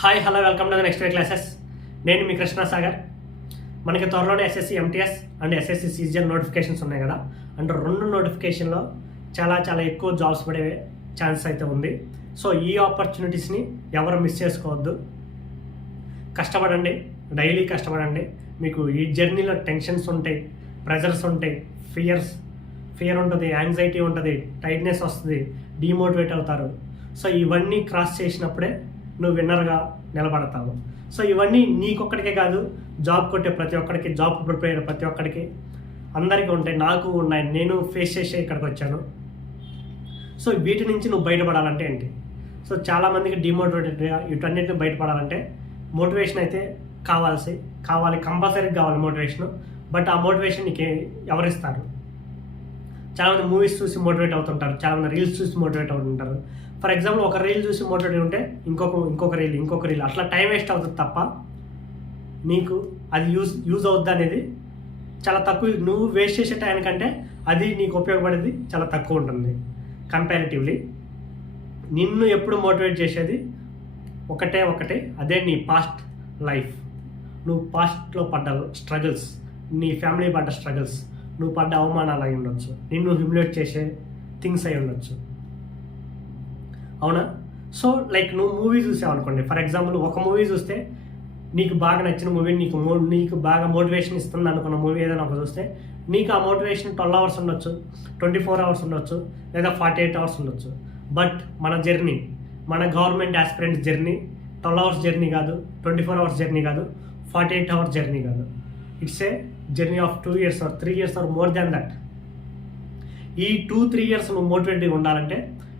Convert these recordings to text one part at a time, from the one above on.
Hi hello welcome to the Next Way Classes నేను మీ కృష్ణ సాగర్. మనకి త్వరలోనే SSC MTS and SSC season notifications ఉన్నాయి కదా. అండ్ రెండు నోటిఫికేషన్లో చాలా చాలా ఎక్కువ జాబ్స్ పడే ఛాన్స్ అయితే ఉంది. సో ఈ ఆపర్చునిటీస్ని ఎవరు మిస్ చేసుకోవద్దు. కష్టపడండి డైలీ కష్టపడండి. మీకు ఈ జర్నీలో టెన్షన్స్ ఉంటాయి ప్రెజర్స్ ఉంటాయి ఫియర్స్ ఫియర్ ఉంటుంది యాంగ్జైటీ ఉంటుంది టైట్నెస్ వస్తుంది డిమోటివేట్ అవుతారు. సో ఇవన్నీ క్రాస్ చేసినప్పుడే నువ్వు విన్నర్గా నిలబడతావు. సో ఇవన్నీ నీకొక్కడికే కాదు జాబ్ కొట్టే ప్రతి ఒక్కడికి జాబ్ ప్రిపేర్ ప్రతి ఒక్కడికి అందరికీ ఉంటాయి నాకు ఉన్నాయి. నేను ఫేస్ చేసే ఇక్కడికి వచ్చాను. సో వీటి నుంచి నువ్వు బయటపడాలంటే ఏంటి? సో చాలామందికి డిమోటివేటెడ్గా వీటన్నిటిని బయటపడాలంటే మోటివేషన్ అయితే కావాల్సి కావాలి కంపల్సరీ కావాలి మోటివేషన్ బట్ ఆ మోటివేషన్ నీకు ఎవరిస్తారు? చాలామంది మూవీస్ చూసి మోటివేట్ అవుతుంటారు చాలామంది రీల్స్ చూసి మోటివేట్ అవుతుంటారు. ఫర్ ఎగ్జాంపుల్ ఒక రీల్ చూసి మోటివేట్ ఉంటే ఇంకొక ఇంకొక రీల్ ఇంకొక రీల్ అట్లా టైం వేస్ట్ అవుతుంది తప్ప నీకు అది యూజ్ యూజ్ అవుద్ది అనేది చాలా తక్కువ నువ్వు వేస్ట్ చేసే టైం కంటే అది నీకు ఉపయోగపడేది చాలా తక్కువ ఉంటుంది. కంపారిటివ్లీ నిన్ను ఎప్పుడు మోటివేట్ చేసేది ఒకటే ఒకటే అదే నీ పాస్ట్ లైఫ్ నువ్వు పాస్ట్లో పడ్డ స్ట్రగుల్స్ నీ ఫ్యామిలీ పడ్డ స్ట్రగుల్స్ నువ్వు పడ్డ అవమానాలు అయి ఉండొచ్చు. నిన్ను హ్యూమిలేట్ చేసే థింగ్స్ అయి ఉండొచ్చు. అవునా? సో లైక్ నువ్వు మూవీ చూసావు అనుకోండి. ఫర్ ఎగ్జాంపుల్ ఒక మూవీ చూస్తే నీకు బాగా నచ్చిన మూవీ నీకు మో నీకు బాగా మోటివేషన్ ఇస్తుంది అనుకున్న మూవీ ఏదైనా ఒక చూస్తే నీకు ఆ మోటివేషన్ ట్వెల్వ్ అవర్స్ ఉండొచ్చు ట్వంటీ ఫోర్ అవర్స్ ఉండొచ్చు లేదా ఫార్టీ ఎయిట్ అవర్స్ ఉండొచ్చు. బట్ మన జర్నీ మన government aspirant journey twelve hours journey కాదు ట్వంటీ ఫోర్ అవర్స్ జర్నీ కాదు ఫార్టీ ఎయిట్ అవర్స్ జర్నీ కాదు. It's a journey of two years or three years or more than that ఈ two three years నువ్వు మోటివేట్గా ఉండాలంటే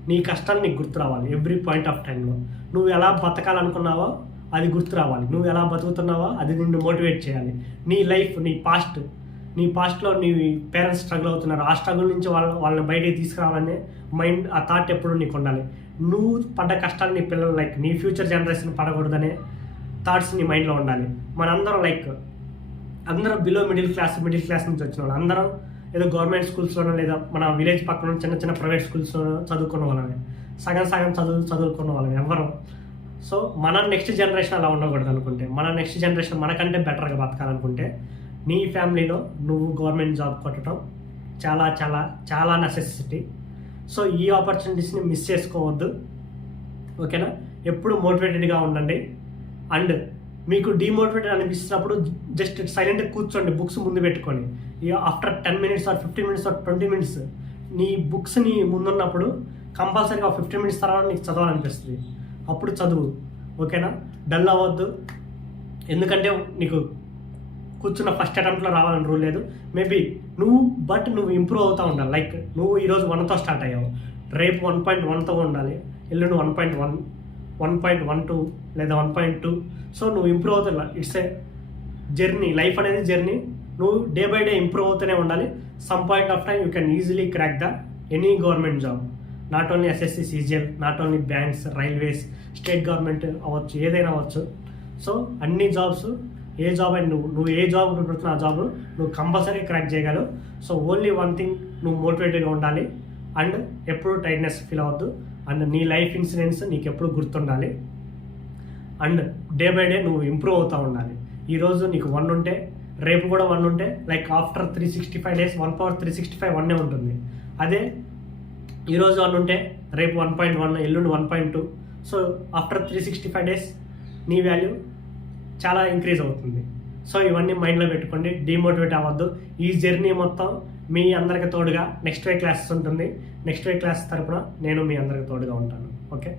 నీ కష్టాలు నీకు గుర్తు రావాలి ఎవ్రీ పాయింట్ ఆఫ్ టైంలో నువ్వు ఎలా బతకాలనుకున్నావో అది గుర్తు రావాలి. నువ్వు ఎలా బతుకుతున్నావో అది నిన్ను మోటివేట్ చేయాలి. నీ లైఫ్ నీ పాస్ట్ నీ పాస్ట్లో నీ పేరెంట్స్ స్ట్రగుల్ అవుతున్నారు. ఆ స్ట్రగుల్ నుంచి వాళ్ళ వాళ్ళని బయటికి తీసుకురావాలనే మైండ్ ఆ థాట్ ఎప్పుడు నీకు ఉండాలి. నువ్వు పడ్డ కష్టాలు నీ పిల్లలు లైక్ నీ ఫ్యూచర్ జనరేషన్ పడకూడదనే థాట్స్ నీ మైండ్లో ఉండాలి. మనందరం లైక్ అందరం below middle class middle class నుంచి వచ్చిన వాళ్ళు. అందరం ఏదో గవర్నమెంట్ స్కూల్స్లోనో లేదా మన విలేజ్ పక్కన చిన్న చిన్న ప్రైవేట్ స్కూల్స్లోనో చదువుకున్న వాళ్ళమే. సగం సగం చదువు చదువుకున్న వాళ్ళమే ఎవరు సో మన నెక్స్ట్ జనరేషన్ అలా ఉండకూడదు అనుకుంటే మన నెక్స్ట్ జనరేషన్ మనకంటే బెటర్గా బతకాలనుకుంటే నీ ఫ్యామిలీలో నువ్వు గవర్నమెంట్ జాబ్ కొట్టడం చాలా చాలా చాలా నెసెసిటీ సో ఈ ఆపర్చునిటీస్ని మిస్ చేసుకోవద్దు. ఓకేనా ఎప్పుడు మోటివేటెడ్గా ఉండండి. అండ్ మీకు డిమోటివేటెడ్ అనిపిస్తున్నప్పుడు జస్ట్ సైలెంట్గా కూర్చోండి బుక్స్ ముందు పెట్టుకొని. After ten minutes or fifteen minutes or twenty minutes నీ బుక్స్ నీ ముందున్నప్పుడు కంపల్సరీగా ఫిఫ్టీన్ మినిట్స్ తర్వాత నీకు చదవాలనిపిస్తుంది. అప్పుడు చదువు. ఓకేనా? డల్ అవ్వద్దు. ఎందుకంటే నీకు కూర్చున్న ఫస్ట్ అటెంప్ట్లో రావాలని రూల్ లేదు. మేబీ నువ్వు బట్ నువ్వు ఇంప్రూవ్ అవుతూ ఉండాలి. లైక్ నువ్వు ఈరోజు వన్తో స్టార్ట్ అయ్యావు. రేపు వన్ పాయింట్ వన్తో ఉండాలి. ఎల్లుండి one point one one point one two లేదా వన్ పాయింట్ టూ. సో నువ్వు ఇంప్రూవ్ అవుతున్నా. ఇట్స్ ఏ జర్నీ లైఫ్ అనేది జర్నీ నువ్వు డే బై డే ఇంప్రూవ్ అవుతూనే ఉండాలి. Some point of time you can easily crack the any government job not only SSC CGL not only banks railways state government అవ్వచ్చు ఏదైనా అవ్వచ్చు. So అన్ని jobs A job and నువ్వు నువ్వు ఏ job పెడుతున్నా ఆ జాబ్ నువ్వు కంపల్సరీ క్రాక్ చేయగలవు. సో ఓన్లీ వన్ థింగ్ నువ్వు మోటివేటెడ్గా ఉండాలి. అండ్ ఎప్పుడు టైట్నెస్ ఫీల్ అవ్వద్దు. అండ్ నీ లైఫ్ ఇన్సూరెన్స్ నీకు ఎప్పుడు గుర్తుండాలి. అండ్ డే బై డే నువ్వు ఇంప్రూవ్ అవుతూ ఉండాలి. ఈరోజు నీకు వన్ ఉంటే రేపు కూడా వన్ ఉంటే like after three sixty five days one power three sixty five వన్నే ఉంటుంది. అదే ఈరోజు వన్ ఉంటే రేపు వన్ పాయింట్ వన్ ఎల్లుండి one point two so after three sixty five days నీ వాల్యూ చాలా ఇంక్రీజ్ అవుతుంది. సో ఇవన్నీ మైండ్లో పెట్టుకోండి. డిమోటివేట్ అవ్వద్దు. ఈ జర్నీ మొత్తం మీ అందరికి తోడుగా నెక్స్ట్ వే క్లాసెస్ ఉంటుంది. నెక్స్ట్ వే క్లాస్ తరపున నేను మీ అందరికి తోడుగా ఉంటాను. ఓకే?